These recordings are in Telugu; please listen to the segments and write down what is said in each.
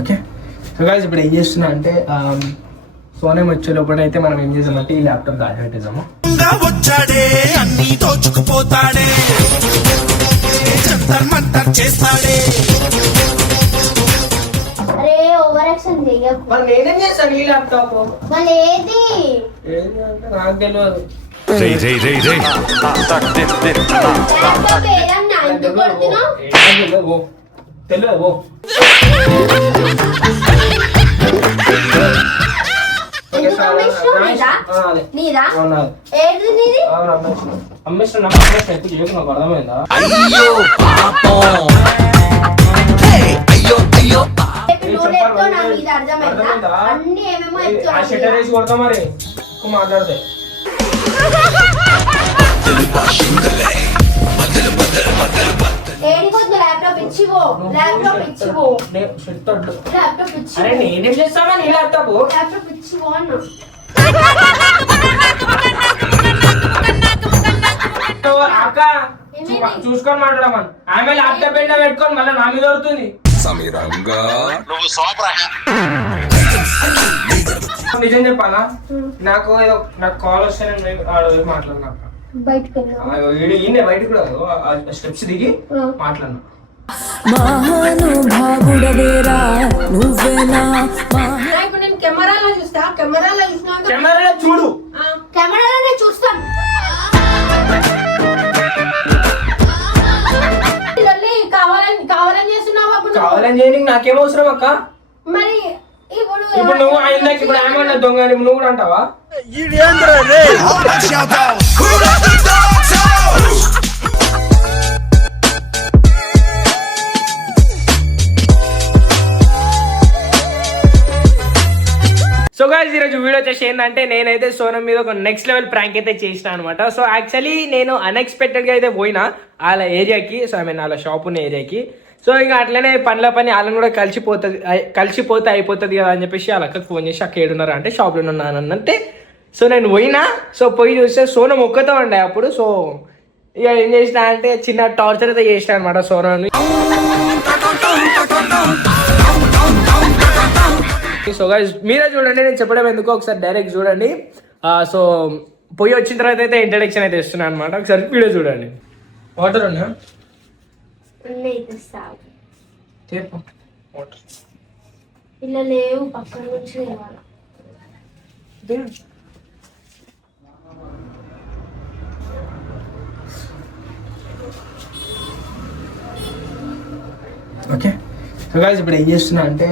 ఓకే సో గైస్ ఇప్పుడు ఏం చేస్తున్నా అంటే సోనం వచ్చే లోపల అయితే మనం ఏం చేసామంటే ఈ ల్యాప్టాప్ దాచిపెట్టేసాము. వచ్చాడే అన్ని దోచుకుపోతాడే చేస్తాడే. అరే ఓవర్ యాక్షన్ చెయ్యకు. మరి నేనేం చేస్తాను ఈ ల్యాప్టాప్? మరి ఏది అంటే నాకు తెలియదు. ల్యాప్టాప్ ఏదన్నా ఎందుకు కొడుతున్నావు? తెలియదు. నీదా ఏది నీది? అమ్మేసిన నాకు అర్థమైందా? అన్ని ఏమేమో కొడతా మరి మాట్లాడితే ల్యాప్టాప్ ఇచ్చివో ల్యాప్టాప్ ఇచ్చివో ల్యాప్టాప్ ఇచ్చి నేనేం చేస్తానా నీ ల్యాప్టాప్ ల్యాప్టాప్ ఇచ్చివో అన్న అక్క చూసుకొని మాట్లాడమని ఆమె ల్యాప్టాప్ ఏంటో పెట్టుకొని మళ్ళీ నా మీద దొరుకుతుంది. నిజం చెప్పాలా నాకు ఏదో నాకు కాల్ వస్తే నేను మాట్లాడినా బయటకు బయటకు కూడా స్టెప్స్ దిగి మాట్లాడినా. నేను కెమెరాలో చూస్తా కెమెరాలో చూడు కెమెరాలోనే చూస్తాను. కావాలని చేస్తున్నావు కావాలని చేయడానికి నాకేం అవసరం అక్క? మరి ఇప్పుడు నువ్వు ఆయనకి ఇప్పుడు ఏమన్నా దొంగ నువ్వు కూడా అంటావా? సో గైస్ ఈరోజు వీడియో వచ్చేసి ఏంటంటే నేనైతే సోనం మీద ఒక నెక్స్ట్ లెవెల్ ప్రాంక్ అయితే చేసిన అనమాట. సో యాక్చువల్లీ నేను అన్ఎక్స్పెక్టెడ్గా అయితే పోయినా వాళ్ళ ఏరియాకి. సో ఐ మీన్ వాళ్ళ షాప్ ఉన్న ఏరియాకి. సో ఇంకా అట్లనే పని వాళ్ళని కూడా కలిసిపోతే అయిపోతుంది కదా అని చెప్పేసి వాళ్ళ అక్కకి ఫోన్ చేసి అక్క ఏడున్నారు అంటే షాప్లో ఉన్నాను అంటే. సో నేను పోయినా. సో పోయి చూస్తే సోనం ఒక్కతో ఉండే అప్పుడు. సో ఇక ఏం చేసిన అంటే చిన్న టార్చర్ అయితే చేసిన అనమాట సోనాన్ని. సో గైస్ మీరే చూడండి, నేను చెప్పడం ఎందుకు ఒకసారి డైరెక్ట్ చూడండి. సో పోయి వచ్చిన తర్వాత అయితే ఇంట్రడక్షన్ అయితే ఇస్తున్నాను అనమాట. ఒకసారి వీడియో చూడండి. వాటర్ ఉన్నా ఇలా లేవు పక్కన నుంచి ఓకే సో గైస్ ఇప్పుడు ఏం చేస్తున్నా అంటే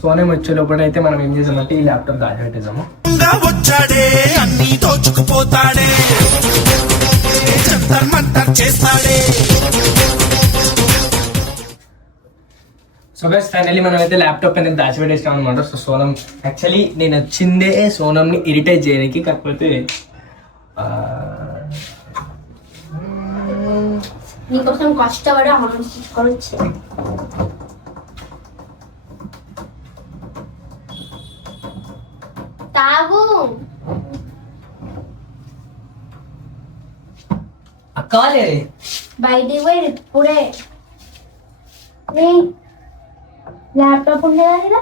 సోనం వచ్చే లోపల అయితే మనం ఏం చేసామంటే ఈ ల్యాప్టాప్ దాచిపెట్టేసాము. వచ్చాడే అన్ని దోచుకుపోతాడే చేస్తాడే. సో గైస్ ఫైనల్లీ మనం అయితే ల్యాప్టాప్ అనేది దాచిపెట్టేసాం అనమాట. సో సోనం యాక్చువల్లీ నేను వచ్చిందే సోనంని ఇరిటేట్ చేయడానికి. కాకపోతే నీకోసం కష్టపడి తీసుకొని వచ్చి తాగు. అక్కలే బయటికి పోయి ఇప్పుడే ల్యాప్టాప్ ఉండేదా కదా.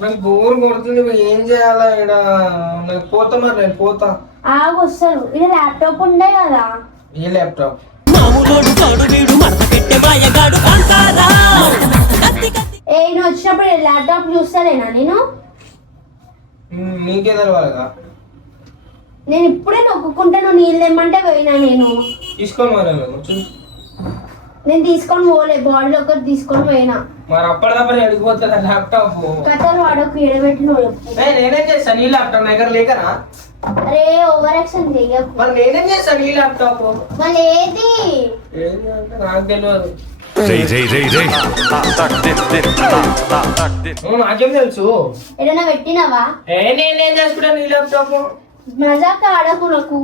నాకు బోర్ కొడుతుంది, ఏం చేయాలా? ఇక్కడ నాకు పోతా మరి నేను పోతా. ఆగు వస్తారు. ఇది ల్యాప్టాప్ ఉండే కదా. ఏ ల్యాప్టాప్? నేను వచ్చినప్పుడు ల్యాప్టాప్ చూస్తానేనా నేను? నీకే తెలవాలిగా. నేను ఇప్పుడే నొక్కుంటే నువ్వు నీళ్ళు తెమ్మంటే పోయినా. నేను తీసుకొని నేను తీసుకొని పోలే, బాడీలో ఒకటి తీసుకొని పోయినా. మరి అప్పటిదప్పుడు అడిగిపోతుంది ల్యాప్టాప్. కథలు వాడకు ఎడబెట్టిన నేనేం చేస్తాను ఈ ల్యాప్టాప్ దగ్గర లేకనా? అరే ఓవర్ యాక్షన్ చెయ్యకు. మరి నేనేం చేస్తాను ఈ ల్యాప్టాప్? మళ్ళీ ఏది అంటే నాకు తెలియదు. నాకేం తెలుసు? ఏదైనా పెట్టినావా? నేనేం చేసుకుంటాను ఈ ల్యాప్టాప్? మజాక ఆడకు. నాకు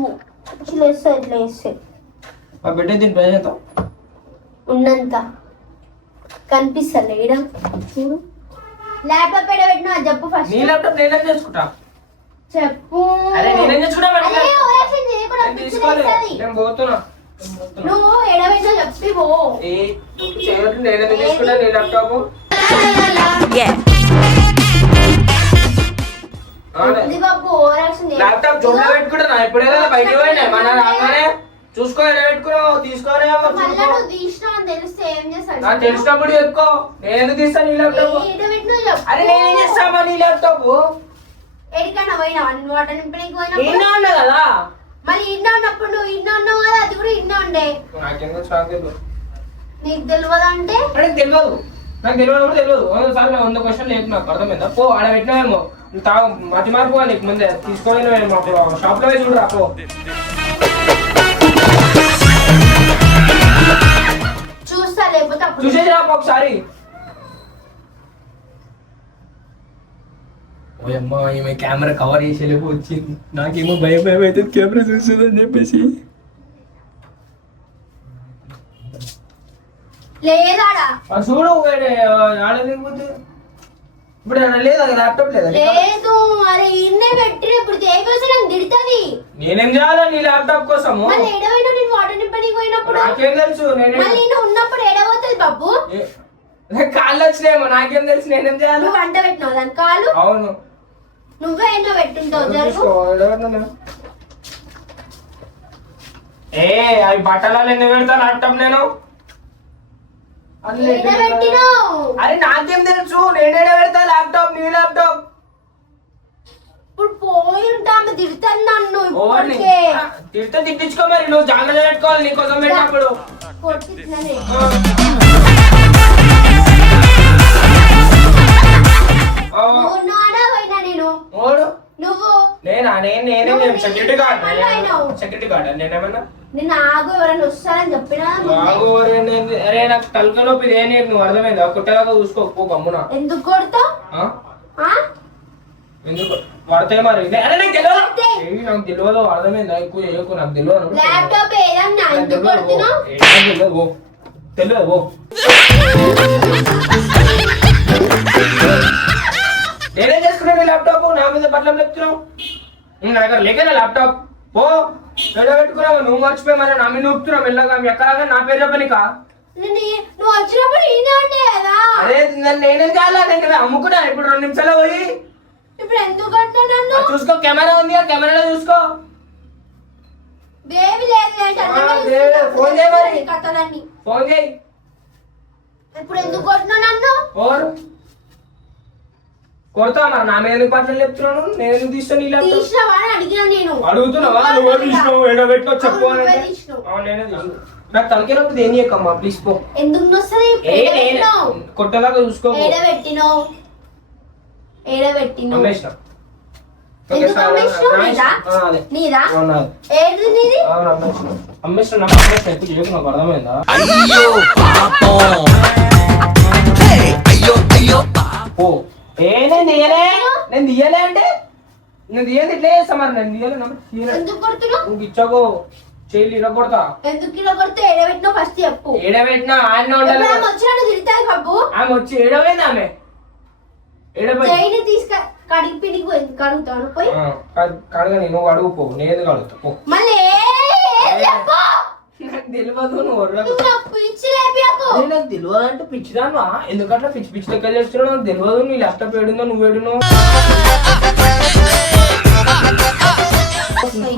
ఇట్లా వేస్తే బిడ్డ దీని ప్రజెంట్ ఉన్నంత కనిపిస్తలే ఈడ చూడు. ల్యాప్టాప్ ఎడబెట్టినా చెప్పు ఫస్ట్. నీ ల్యాప్టాప్ నేనేం చేసుకుంటా చెప్పు. నేను పోతున్నా. నువ్వు ఎడబెట్టినా చెప్పి పో. నేనేం చేసుకుంటా నీ ల్యాప్టాప్? ల్యాప్టాప్ జోబులో పెట్టుకుంటా ఎప్పుడే కదా బయటకు పోయినా మన రాగానే చూసుకో ఎడ పెట్టుకున్నావు తీసుకోనే మళ్ళా నువ్వు తీసినావు అని తెలిస్తే ఏం చేస్తాడు? నాకు తెలిసినప్పుడు చెప్పుకో నేను ఎందుకు తీస్తాను నీ ల్యాప్టాప్ ఏడ పెట్టినావు చెప్పు. అరే నేనేం చేస్తామా నీ ల్యాప్టాప్ ఎడికన్నా పోయినావా నువ్వు వాటర్ నింపడానికి పోయినప్పుడు? నేనే ఉన్నా కదా మళ్ళీ ఇంట్లో ఉన్నప్పుడు నువ్వు ఇంట్లో ఉన్నావు కదా, అది కూడా ఇంట్లో ఉండే. నాకేం తెలియదు నీకు తెలియదు అంటే అంటే తెలియదు నాకు తెలియదు కూడా తెలియదు 100 సార్లు 100 క్వశ్చన్ లేదు నాకు అర్థమైందా పో ఆడ పెట్టినావేమో మతి మార్పు నీకు ముందే తీసుకోలేమో అప్పుడు షాప్ లో చూడరా పో చూస్తా లేకపోతే అప్పుడు చూసేసి రా ఒకసారి ఓయమ్మా ఈమె కెమెరా కవర్ చేసేలేపు వచ్చింది నాకేమో భయం భయం అవుతుంది కెమెరా చూస్తుందని చెప్పేసి లేదాడా అది చూడు ఆడలేకపోతే ఇప్పుడు లేదా ల్యాప్టాప్ లేదా లేదు. అరే ఇన్నే పెట్టిన ఇప్పుడు తేగోసి నన్ను తిడుతుంది. నేనేం చేయాలా నీ ల్యాప్టాప్ కోసము మళ్ళీ ఎడవైనా నేను వాటర్ నింపడానికి పోయినప్పుడు నాకేం తెలుసు నేనే మళ్ళీ నువ్వు ఉన్నప్పుడు ఎడవవుతుంది బాబు. కాళ్ళు వచ్చినాయేమో నాకేం తెలుసు నేనేం చేయాలి నువ్వు వంట పెట్టినావు దాని కాలు అవును నువ్వే ఎన్నో పెట్టుంటావు జరుగు. ఏ అవి బట్టలలో ఎందుకు పెడతా ల్యాప్టాప్ నేను నేనే పెట్టినావు. అరే నాకేం తెలుసు నేనే పెడతా ల్యాప్టాప్ నీ ల్యాప్టాప్ ఇప్పుడు పోయి ఉంటా ఆమె తిడుతాను నన్ను ఓవర్ని ఇప్పటికే. తిడితే తిట్టించుకో మరి నువ్వు జాగ్రత్త పెట్టుకోవాలి నీకోసం పెట్టినప్పుడు కొట్టించిననే. నువ్వు ఉన్నానా పోయినా నేను ఓడు నువ్వు నేనే నువ్వు సెక్యూరిటీ గార్డ్ మళ్ళీ అయినావు. సెక్యూరిటీ గార్డ్ నేనేమన్నా నిన్న ఆగు ఎవరైనా వస్తారని చెప్పినా బాగు అరే నాకు తలక నొప్పి దేని నువ్వు అర్థమైందా కుట్టలాగా చూసుకో పో గమ్మున ఎందుకు కొడతావు? ఆ? ఎందుకు పడితే మరి అరే నాకు తెలియదు ఏయ్, నాకు తెలియదు అర్థమైందా ఎక్కువ చేయకు నాకు తెలియదు ల్యాప్టాప్ ఏదన్నా ఎందుకు కొడుతున్నావు? తెలియదు నేనేం చేసుకున్నాను ల్యాప్టాప్ నా మీద బట్టలు చెప్తున్నావు నా దగ్గర లేకనా ల్యాప్టాప్ పో పెట్టుకున్నావు నువ్వు మర్చిపోయి మరి నా మీద నూపుతున్నావు మెల్లగా మీ ఎక్కలాగా నా పేరు చెప్పనికా నువ్వు వచ్చినప్పుడు ఈయన ఉండే కదా. అరే నన్ను నేనేం చేయాలా నేను అమ్ముకున్నా ఇప్పుడు 2 నిమిషాలు పోయి ఇప్పుడు ఎందుకు అంటున్నావు నన్ను? చూసుకో కెమెరా ఉంది కెమెరాలో చూసుకో దేవి లేదు అంటే ఫోన్ చేయి మరి. కథలన్నీ ఫోన్ చేయి ఇప్పుడు ఎందుకు కొట్టినావు నన్ను? ఓరు కొడతా మరి నా మీద ఎందుకు బట్టలు చెప్తున్నాను నేను ఎందుకు తీస్తాను ఇలా తీసినావా అని అడిగినా నేను. అడుగుతున్నావా నువ్వే తీసినావు ఎడబెట్టుకో చెప్పు అవును, అని నువ్వే అంటే. తీసినావు. అవును, నేనే తీసిన నాకు తలకినప్పుడు దేని చెక్కమ్మా ప్లీజ్ పో ఎందుకు నొస్తుంది? ఏ నేను కొట్టలాగా చూసుకో ఏడబెట్టినావు ఏడబెట్టినావు అమ్మేసిన ఎందుకు అమ్మేసినావు? నీదా? అదే నీదా? అవునది ఏది నీది? అవును అమ్మేసిన అమ్మేసిన నాకు అమ్మేసిన ఎక్కువ చేయకు నాకు అర్థమైందా అయ్యో పాపం హే అయ్యో అయ్యో ఓ నేను తీయలే అంటే నేను తీయదు ఇట్లా చేస్తా మరి నేను తీయలే ఎందుకు కొడుతున్నావు? నువ్వు ఇచ్చాకో చేయలు ఇలా కొడతా ఎందుకు ఇలా కొడితే ఏడబెట్టినావు ఫస్ట్ చెప్పు. ఏడబెట్టినా ఆయన ఉండాలి ఎప్పుడు ఆమె వచ్చినట్టు తిడతాది బాబు. ఆమె వచ్చి ఏడవేనా ఆమె ఏడబెట్టి చైని తీసుక కడిగి పిడికి పోయింది కడుగుతాను పోయి కడగని నువ్వు అడుగు పో నేను ఎందుకు అడుగుతా పో మళ్ళీ ఏం చెప్పు? నాకు తెలియదు నువ్వు ఒర్రకు. నువ్వు నాకు పిచ్చి లేపియకు. అరే నాకు తెలియదు అంటే పిచ్చిదాన్వా ఎందుకట్లా పిచ్చి పిచ్చి లెక్క చేస్తున్నావు నాకు తెలియదు నీ ల్యాప్టాప్ ఏడుందో నువ్వు ఏడున్నావు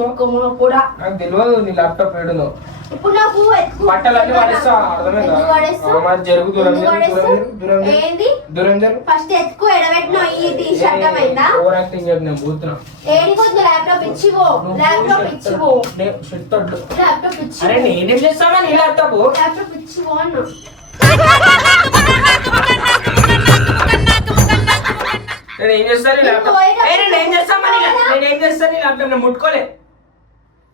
ఇంకొమ్మ కూడా నాకు తెలియదు నీ ల్యాప్టాప్ ఏడుందో ఇప్పుడు నాకు ఎక్కువ బట్టలన్నీ పడేస్తా అర్థమైందా ఎందుకు పడేస్తావు? మరి జరుగు దూరం ఎందుకు జరుగు పడేస్తావు? దూరం జరుగు ఏంది? దూరం జరుగు ఫస్ట్ ఎత్తుకో ఎడబెట్టినావు ఈ టీ-షర్ట్ అయిందా? ఓవర్ యాక్టింగ్ చెప్పి నేను పోతున్నా ఏడికొద్దు ల్యాప్టాప్ ఇచ్చివో ల్యాప్టాప్ ఇచ్చివో ల్యాప్టాప్ అరే ఇచ్చివో నేనేం చేస్తామా నీ ల్యాప్టాప్ ల్యాప్టాప్ ఇచ్చివో అన్న నేను ఏం చేస్తాను నీ ల్యాప్టాప్ నేను ఏం చేస్తామా నేను ఏం చేస్తాను నీ ల్యాప్టాప్ నేను ముట్టుకోలే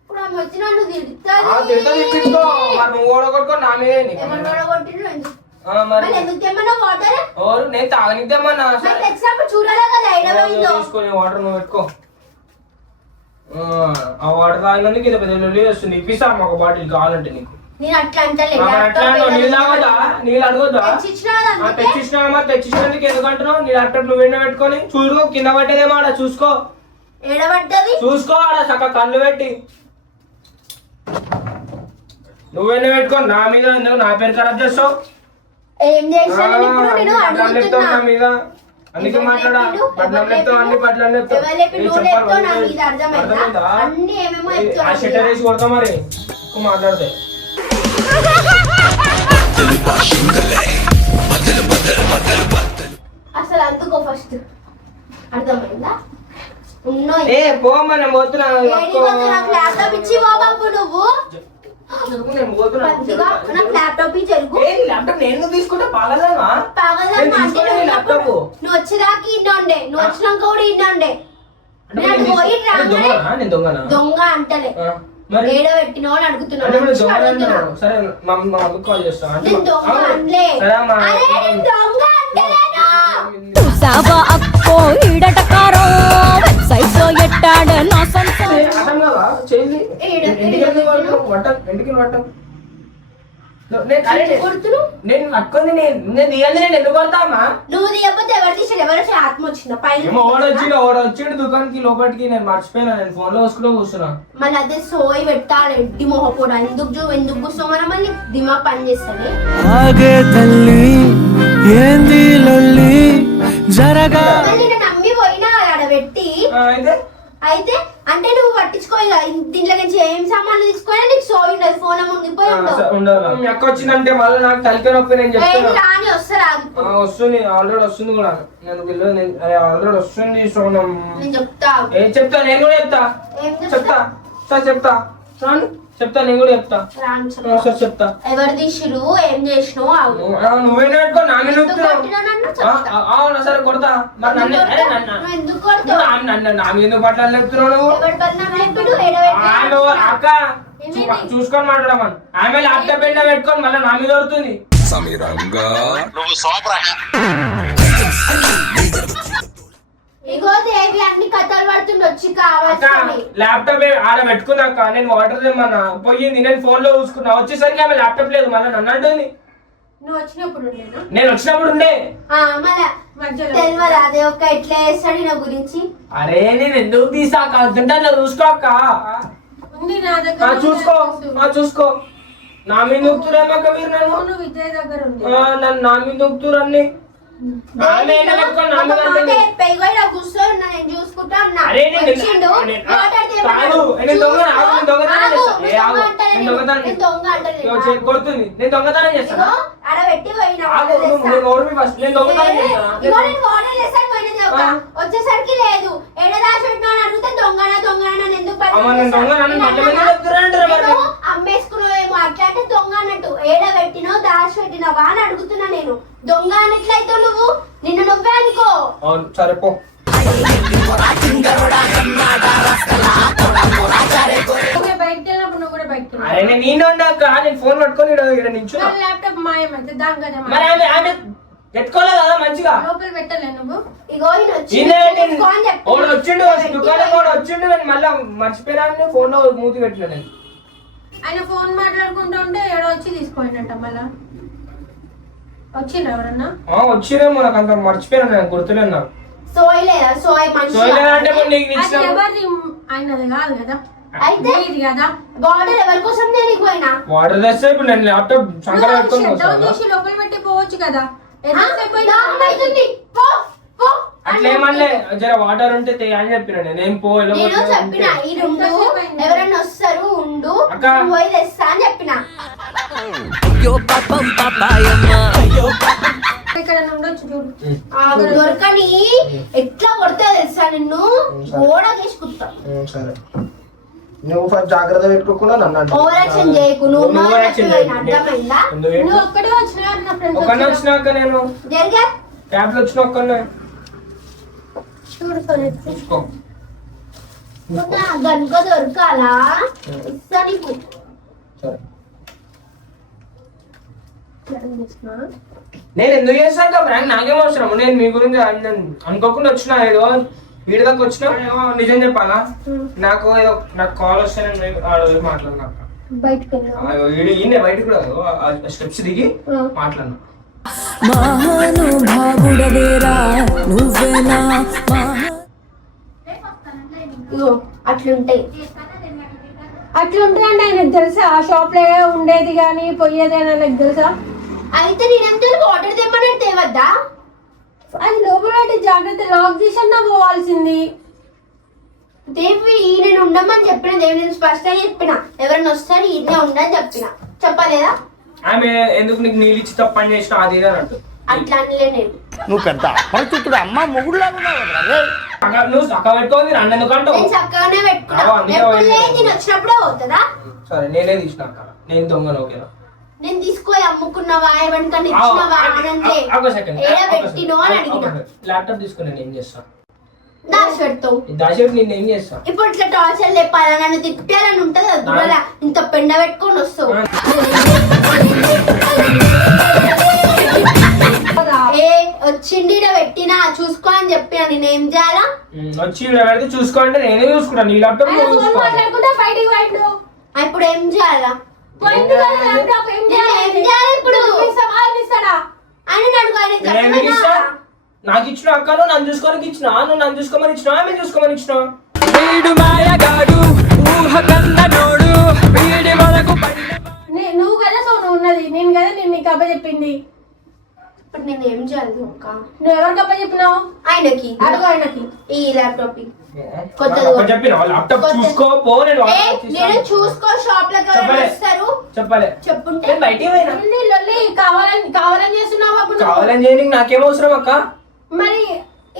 ఇప్పుడు ఆమె వచ్చి నన్ను తిడతా తిప్పించుకో మరి నువ్వు ఓడగొట్టుకో నా మీద ఏమన్నా ఓడగొట్టిండ్రు ఎందుకు? మరి మళ్ళీ ఎందుకు తెమ్మన్నా వాటర్? ఎవరు నేను తాగనిద్దామన్నా మరి తెచ్చినప్పుడు చూడాలి కదా ఎడబెట్టిందో. తీసుకొని వాటర్ నువ్వు పెట్టుకో ఆ వాటర్ తాగినందుకు ఇది పెద్ద లొల్లి వస్తుంది ఇప్పిస్తా ఒక బాటిల్ కావాలంటే నీకు నేను అట్లా అంటలే అట్లా నీళ్ళు తాగొద్దా నీళ్ళు అడగొద్దా తెచ్చిచ్చినా అందుకే తెచ్చిచ్చినామా తెచ్చిచ్చినందుకు ఎందుకంటున్నావు నీ ల్యాప్టాప్ నువ్వు ఎండ పెట్టుకొని చూడు కింద పట్టేదేమో ఆడ చూసుకో ఎడబడ్డది చూసుకో ఆడ చక్క కళ్ళు పెట్టి నువ్వెన్న పెట్టుకో నా మీద ఎందుకు నా పేరు ఖరాబ్ చేస్తావు ఏం చేశాను ఇప్పుడు నేను నా అడుగుతున్నా మీద అందుకే మాట్లాడా పట్నం చెప్తావు అన్ని పట్ల ఆ షట్టర్ వేసి కొడతా మరి మాట్లాడితే అసలు అందుకో ఫస్ట్ అర్థమైందా ఏ పో మనం పోతున్నా ల్యాప్టాప్ ఇచ్చి బాబు నువ్వు ల్యాప్టాప్ నేను తీసుకుంటే పాగలేమా నువ్వు వచ్చేదాకా ఇండే నువ్వు వచ్చినాక కూడా ఇండే దొంగ అంటలే ఏడో పెట్టిన వాళ్ళు అడుగుతున్నాను సరే మా మమ్మీకి కాల్ చేస్తా దొంగ అనలే దొంగ అంటలేను చూసావా అక్కో ఈడటకారో వెబ్సైట్ లో ఎట్టాడు నా సంసారం నేను పట్టుకుంది నేను తీయండి నేను ఎందుకు కొడతామా నువ్వు తీయకపోతే ఎవరు తీసాడు ఎవరు ఆత్మ వచ్చిందా పైన వచ్చిండు దుకాణానికి లోపలికి నేను మర్చిపోయినా నేను ఫోన్ లో వసుకులో కూర్చున్నా మళ్ళీ అదే సోయి పెట్టాలి ఎడ్డి మొహపోడా ఎందుకు కూర్చోమని మళ్ళీ దిమాగ్ పని చేస్తాడు ఆగే తల్లి ఏంది లొల్లి జరగా మళ్ళీ నేను నమ్మి పోయినా ఆడ పెట్టి అయితే అంటే నువ్వు పట్టించుకోగా దీంట్లో నుంచి ఏం సామాన్లు తీసుకున్నా నీకు సోయి ఉండదు ఫోన్ మునిగిపోయి ఉండవు మీ అక్క వచ్చిందంటే మళ్ళీ నాకు తలకే నొప్పి నేను చెప్తాను రాని వస్తారా వస్తుంది ఆల్రెడీ వస్తుంది కూడా నేను పిల్లలు ఆల్రెడీ వస్తుంది సోనం నేను చెప్తా ఏం చెప్తా నేను కూడా చెప్తా చెప్తా సార్ చెప్తా చెప్తా నేను కూడా చెప్తా సార్ చెప్తా ఎవరు తీసిరు ఏం చేసినావు నువ్వే నేర్చుకో నా మీద అవునా సరే కొడతా మరి నన్ను నా మీద ఎందుకు పట్టాలి చెప్తున్నావు అక్క చూసుకొని మాట్లాడమని ఆమె ల్యాప్టాప్ ఎండ పెట్టుకొని మళ్ళీ నా మీద పడుతుంది ఇగో దేవి అన్ని కథలు పడుతుంది వచ్చి కావాలి ల్యాప్టాప్ ఆడ పెట్టుకున్నాక నేను వాటర్ తెమ్మన్నా పోయింది నేను ఫోన్ లో చూసుకున్నా వచ్చేసరికి ఆమె ల్యాప్టాప్ లేదు మళ్ళీ నన్ను అంటుంది నువ్వు వచ్చినప్పుడు నేను వచ్చినప్పుడు ఉండే తెలియదు అదే ఒక ఎట్లా చేస్తాడు నా గురించి అరే నేను ఎందుకు తీసాక అంటుంటా చూసుకోక చూసుకో చూసుకో నా మీద నొక్కుతురేమాక మీరు నన్ను నా మీద నొక్కుతురు అన్ని కొడుతుంది నేను దొంగతనం చేస్తాను వచ్చేసరికి లేదు అమ్మేసుకున్నావేమో అట్లా అంటే దొంగ అన్నట్టు ఏడ పెట్టినో దాచి పెట్టినవా అని అడుగుతున్నా నేను దొంగ అన్నట్లయితే నువ్వు నిన్ను నువ్వే అనుకో సరే పో అరే నేను నేను ఫోన్ పట్టుకొని పెట్టుకోలేదు కదా మంచిగా వచ్చిండు దుకాణం కూడా వచ్చిండు నేను మళ్ళీ మర్చిపోయినా ఫోన్ లో మూతి పెట్టినా నేను ఆయన ఫోన్ మాట్లాడుకుంటూ ఉంటే ఏడో వచ్చి తీసుకోండి మళ్ళా వచ్చిండ్రు ఎవరన్నా వచ్చిరేమో నాకు అంత మర్చిపోయినా నేను గుర్తులేదు నాకు ఆయనది కాదు కదా అయితే బార్డర్ ఎవరి కోసం దేనికి పోయినా వాటర్ తెస్తే ఇప్పుడు నేను ల్యాప్టాప్ చూసి లోపల పెట్టి పోవచ్చు కదా అట్లా ఏమన్నా జర వాటర్ ఉంటే అని చెప్పిన నేనేం నేను చెప్పిన ఈ రెండు ఎవరైనా వస్తారు ఉండు పోయి తెస్తా అని చెప్పిన దొరకని ఎట్లా కొడతా తెలుసా నిన్ను గోడ తీసుకుంటా సరే నువ్వు ఫస్ట్ జాగ్రత్త పెట్టుకోకుండా నన్ను ఓవరాక్షన్ చేయకు నువ్వు అర్థమైందా నువ్వు ఒక్కడే ఒక్కనే వచ్చినాక నేను జరిగా క్యాబ్లో వచ్చిన ఒక్కనే చూసుకో గనుక దొరకాలా ఇస్తా నీకు నేను ఎందుకు చేస్తాను ఫ్రాంక్ నాకేం అవసరం నేను మీ గురించి అనుకోకుండా వచ్చిన ఏదో వీడి దాకా వచ్చినా నిజం చెప్పాలా నాకు ఏదో నాకు కాల్ వస్తే నేను మాట్లాడినా బయటకు కూడా స్టెప్స్ దిగి మాట్లాడినా అట్లుంటాయి అట్లుంటాయండి ఆయనకు తెలుసా ఆ షాప్ లో ఉండేది కానీ పోయేది అని నాకు తెలుసా అయితే నేనేం తెలుసు ఆర్డర్ తెమ్మని తేవద్దా అది లోపల పెట్టి జాగ్రత్త లాక్ చేసి పోవాల్సింది. దేవి ఈయన ఉండమని చెప్పిన, దేవి నేను స్పష్టంగా చెప్పిన, ఎవరైనా వస్తారు ఈయనే ఉండని చెప్పిన, చెప్పలేదా? ఆమె ఎందుకు నీకు నీళ్ళు ఇచ్చి తప్ప పని చేసిన అది ఇది అన్నట్టు. అట్లా అనలే నేను. నువ్వు పెద్ద పరిస్థితుడు అమ్మ మొగుడులా నువ్వు చక్క పెట్టుకోవాలి నన్ను ఎందుకంటావు? నేను చక్కగానే పెట్టుకున్నా. అందుకే ఎప్పుడు లేదు, నేను వచ్చినప్పుడే పోతుందా? సరే నేనే తీసినాక నేను దొంగను ఓకేనా? నేను తీసుకొని అమ్ముకున్నావా, ఎవరికన్నా ఇచ్చినావా అనంటే ఏడా పెట్టినో అని అడిగిన. ల్యాప్టాప్ తీసుకుని నేను ఏం చేస్తాను? దాచి పెడతావు. దాచేపు నేను ఏం చేస్తాను? ఇప్పుడు ఇట్లా టార్చర్ లేపాలా, నన్ను తిట్టాలని ఉంటది కదా, ఇంత పెండ పెట్టుకొని వస్తావు. ఏ వచ్చిండి పెట్టినా చూసుకో అని చెప్పిన, నేనేం చేయాలా? వచ్చి పెడితే చూసుకోండి, నేనే చూసుకుంటాను. నీ ల్యాప్టాప్ మాట్లాడుకుంటా బయటికి పోయిండు. ఇప్పుడు ఏం చేయాలా? పోయింది కదా ల్యాప్టాప్, ఏం చేయాలి? ఏం చేయాలి ఇప్పుడు? ఇస్తాడా ఆయన అడుగు, ఆయన నేను ఎందుకు ఇస్తా? నాకు ఇచ్చిన అక్కను నన్ను చూసుకోనికి ఇచ్చిన, నువ్వు నన్ను చూసుకోమని ఇచ్చినా, ఆమె చూసుకోమని ఇచ్చినా. నువ్వు కదా సోను ఉన్నది, నేను కదా నేను నీకు అబ్బ చెప్పింది. ఇప్పుడు నేను ఏం చేయాలి? ఒక నువ్వు ఎవరికి అబ్బ చెప్పినావు? ఆయనకి అడుగు, ఆయనకి. ఈ ల్యాప్టాప్ చెప్పిన ల్యాప్టాప్ చూసుకో పో. నేను చూసుకో, షాప్ లోకి వస్తారు చెప్పలే చెప్పుంటే బయటికి పోయినా లొల్లి కావాలని చేస్తున్నావు అప్పుడు నువ్వు. కావాలని చేయడానికి నాకేం అవసరం అక్క? మరి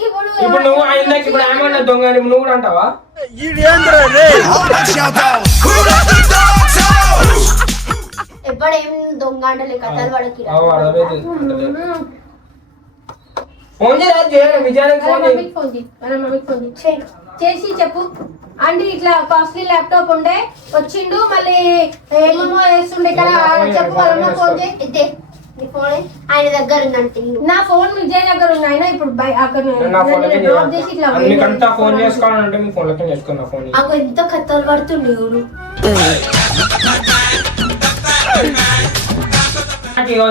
ఇప్పుడు నువ్వు ఆయన ఇప్పుడు ఏమన్నా దొంగ నువ్వు కూడా అంటావా? ఎప్పుడేం దొంగ అంటలే కథలు పడకి. ఫోన్ విజయానికి ఫోన్ చేయి. ఫోన్ చేయి, వాళ్ళ మమ్మీకి ఫోన్ చేయి. చేసి చెప్పు అంటే ఇట్లా కాస్ట్లీ ల్యాప్టాప్ ఉండే వచ్చిండు, మళ్ళీ ఏమేమో వేస్తుండే ఇక్కడ చెప్పు. వాళ్ళ ఫోన్ చేయి. ఇదే నీ ఫోన్ ఆయన దగ్గర ఉందంటే. నా ఫోన్ విజయ్ దగ్గర ఉంది. ఆయన ఇప్పుడు అక్కడ నా ఫోన్ డ్రాప్ చేసి ఇట్లా మీకంతా ఫోన్ చేసుకోవాలంటే మీ ఫోన్ లెక్క చేసుకున్నా ఫోన్. నాకు ఎంత కథలు పడుతుండే చూడు.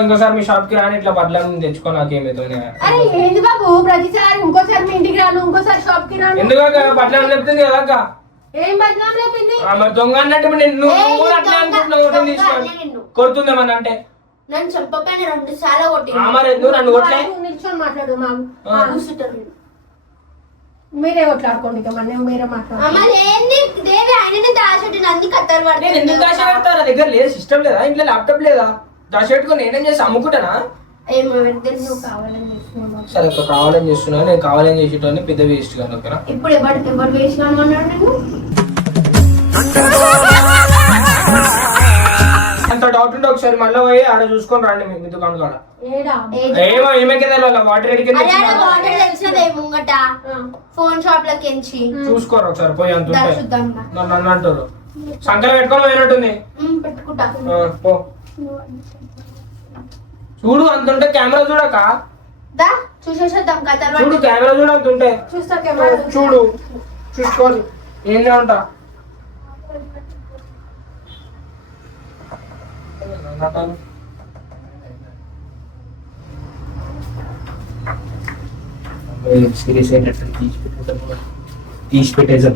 ఇంకోసారి మీ షాప్ కి రాని ఇట్లా బట్టలు తెచ్చుకో, నాకేమైతుంది? అరే ఏంది బాబు ప్రతిసారి ఇంకోసారి మీ ఇంటికి రాను, ఇంకోసారి షాప్ కి రాను. ఎందుకు బట్టలు చెప్తుంది కదా అక్క? ఏం బదనాం లేపింది? మరి దొంగ అన్నట్టు నువ్వు అట్లా అనుకుంటున్నావు తీసుకోండి కొడుతుందేమన్నా అంటే నన్ను చెప్పకపోయినా 2 సార్లు కొట్టి. మరి ఎందుకు నన్ను కొట్టలే? నిల్చొని మాట్లాడు మాకు. కూర్చుంటారు. మీరే కొట్లాడుకోండి ఇక మరి మీరే మాట్లాడు. మళ్ళీ ఏంది దేవి ఆయననే దాచిపెట్టిన అన్ని కథలు నేను ఎందుకు దాచి పెడతా? నా దగ్గర లేదు, సిస్టమ్ లేదా, ఇంట్లో ల్యాప్టాప్ లేదా? దాచి పెట్టుకుని నేనేం చేసి అమ్ముకుంటానా? ఏమో నువ్వు కావాలని చేస్తున్నావు. సరే ఒక కావాలని చేస్తున్నా, నేను కావాలని చేసేటోని పెద్ద వేస్ట్ కాదు ఓకేనా? ఇప్పుడు ఎవరు వేసిన అన్నాడు నేను. అంత డౌట్ ఉంటే ఒకసారి మళ్ళీ పోయి ఆడ చూసుకొని రండి మీ దుకాణం కాడ. ఏడా ఏమో ఏమైతే వాటర్ ఎడికి వాటర్ తెలిసినదే ముంగట ఫోన్ షాప్ లోకి ఎంచి చూసుకోరు ఒకసారి పోయి అంత ఉంటే. చూద్దాంగా. నన్ను అంటారు సంకలు పెట్టుకొని పోయినట్టుంది. పెట్టుకుంటా. పో చూడు అంత ఉంటే కెమెరా చూడక దా చూసేసేద్దాం కథలు. చూడు కెమెరా చూడు అంత ఉంటే చూస్తా కెమెరా చూడు చూసుకోవాలి ఏంటి అంట. సీరియస్ అయినట్టు తీసి పెట్టేసాం.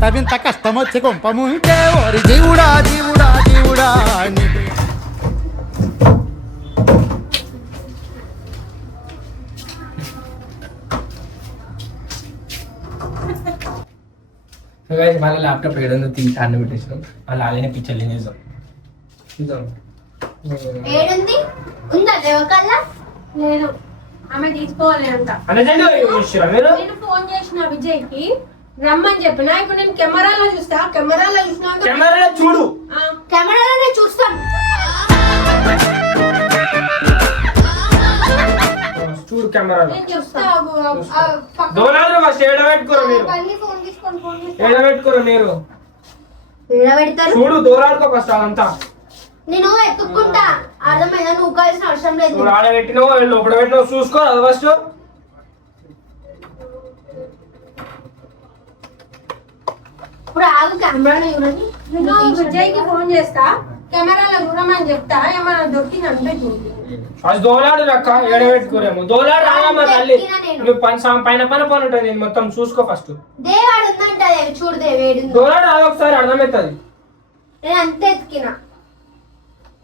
తగిన కష్టం వచ్చి కొంపము ఓరి జీవుడా జీవుడా జీవుడా. మళ్ళీ ల్యాప్టాప్ ఏడో తీసి అన్న పెట్టేసాం. మళ్ళీ అలానే పిక్చర్ చేద్దాం చూద్దాం. ఏడుంది ఉందా దేవకల్లా? లేదు, ఆమె తీసుకోవాలి అంట. మీరు నేను ఫోన్ చేసిన విజయ్ కి రమ్మని చెప్పిన. ఇప్పుడు నేను కెమెరాలో చూస్తా, కెమెరాలో చూసినాక కెమెరాలో చూడు. కెమెరాలోనే చూస్తాను. చూడు కెమెరాలో నేను చూస్తా. దోలాలు ఫస్ట్ ఏడబెట్టుకోరు మీరు, ఫోన్ తీసుకొని ఫోన్ ఏడబెట్టుకోరు మీరు. పెడతారు చూడు దోలాడుకో ఫస్ట్ అదంతా. నేను ఎత్తుక్కుంటా, అర్థమైందా? నువ్వు కావాల్సిన అవసరం లేదు. నువ్వు ఆడబెట్టినావు లోపల పెట్టినావు చూసుకో అది ఫస్ట్. ఇప్పుడు ఆగు కెమెరాలో చూడండి. నేను విజయ్ కి ఫోన్ చేస్తా, కెమెరాలో చూడమని చెప్తా. ఏమైనా దొరికింది అంటే చూడు. ఫస్ట్ దోలాడు రక్క ఏడబెట్టుకోరేమో దోలాడు రాగమ్మా తల్లి. నువ్వు పైన పని ఉంటుంది నేను మొత్తం చూసుకో ఫస్ట్. దేవాడు ఉందంట చూడు దేవేడు. దోలాడు రాగా ఒకసారి అర్థమవుతుంది. నేను అంతే ఎత్తికినా.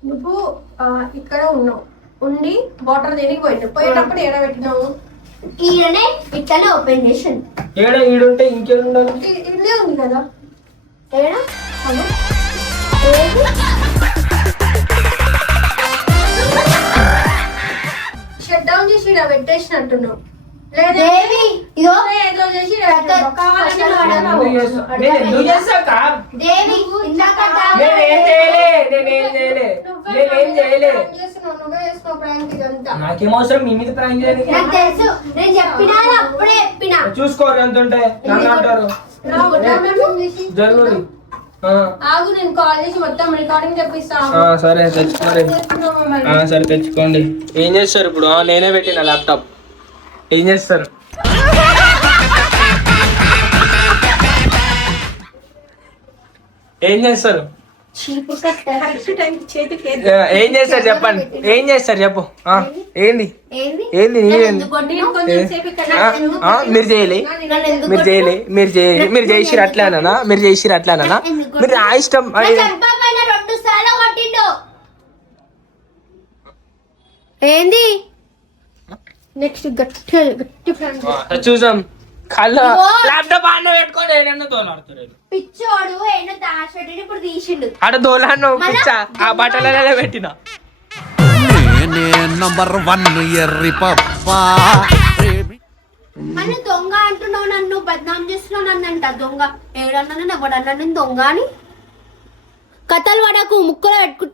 నువ్వు ఇక్కడ ఉన్నావు, ఉండి వాటర్ దేనికి పోయినావు, పోయేటప్పుడు ఎడబెట్టినావు. ఈడనే ఇట్లనే ఓపెన్ చేసిండు. ఏడ ఈడుంటే ఇంకేడు ఉండాలి. ఇల్లే ఉంది కదా. ఏడా అమ్మా. ఏది? షట్ డౌన్ చేసి ఇలా పెట్టేసినట్టున్నావు. లేదా దేవి ఇదో ఏదో చేసి కావాలని ఎందుకు చేస్తా? నేను ఎందుకు చేస్తా అక్క? దేవి ఇందాక నేనేం చేయలే. నువ్వే చేసుకో ప్రాంక్ ఇదంతా. నాకేం అవసరం మీ మీద ప్రాంక్ చేయడానికి? నాకు తెలుసు, నేను చెప్పినా అప్పుడే చెప్పినా. చూసుకోరు ఎంత ఉంటే నన్ను అంటారు. జరుగురి. ఆగు, నేను కాల్ చేసి మొత్తం రికార్డింగ్ చెప్పిస్తాను. సరే తెచ్చుకోండి. సరే తెచ్చుకోండి. ఏం చేస్తారు ఇప్పుడు? నేనే పెట్టిన ల్యాప్టాప్. ఏం చేస్తారు? ఏం చేస్తారు? ఏం చేస్తారు చెప్పండి. ఏం చేస్తారు చెప్పు. ఏంది ఏంది? ఏంది నన్ను నీవేంది? ఎందుకు కొట్టినావు? మీరు చేయలే మీరు చేసిరు అట్లానా? మీరు చేసిరు అట్లానా? మీరు నా ఇష్టం. నా చెంప పైన 2 సార్లు కొట్టిండు. ఏంది? నెక్స్ట్ గట్టి ప్రాంక్. చూసాం కళ్ళ ల్యాప్టాప్ ఆడ పెట్టుకొని ఏదన్నా తోలాడుతారు. పిచ్చోడు ఏదో దాచిపెట్టి ఇప్పుడు తీసిండు. ఆడ దోలాను పిచ్చా ఆ బట్టలలో పెట్టిన. నేనే నంబర్ 1 ఎర్రి పప్పా. నన్ను దొంగ అంటున్నావు, నన్ను బద్నాం చేస్తున్నావు. నన్నంట దొంగ. ఏడన్నా ఎవడన్నా నేను దొంగ అని కథలు పడకు. ముక్కలు పెట్టుకు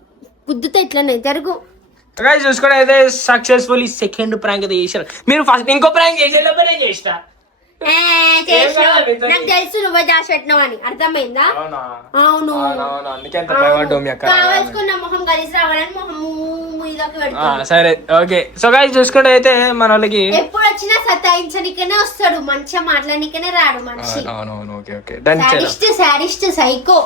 గుద్దుతా ఇట్లనే జరుగు. చూసుకోవడం అయితే సక్సెస్ఫుల్లీ సెకండ్ ప్రాంక్ అయితే చేశారు. మీరు ఫస్ట్ ఇంకో ప్రాంక్ చేసేలోపే నేను చేసిన. నాకు తెలుసు నువ్వే దాచిపెట్టినావు అని. అర్థమైందా? అవును. అందుకే అంత భయపడ్డావు మీ అక్క. కావాల్సుకున్న మొహం కలిసి రావాలని మొహం మీదకి పెడతా. సరే ఓకే. సో గైస్ చూసుకుంటే అయితే మన వాళ్ళకి ఎప్పుడు వచ్చినా సతాయించనికనే వస్తాడు, మంచిగా మాట్లాడనికనే రాడు మనిషి. అవునవును. ఓకే దాని సాడిస్ట్ సైకో.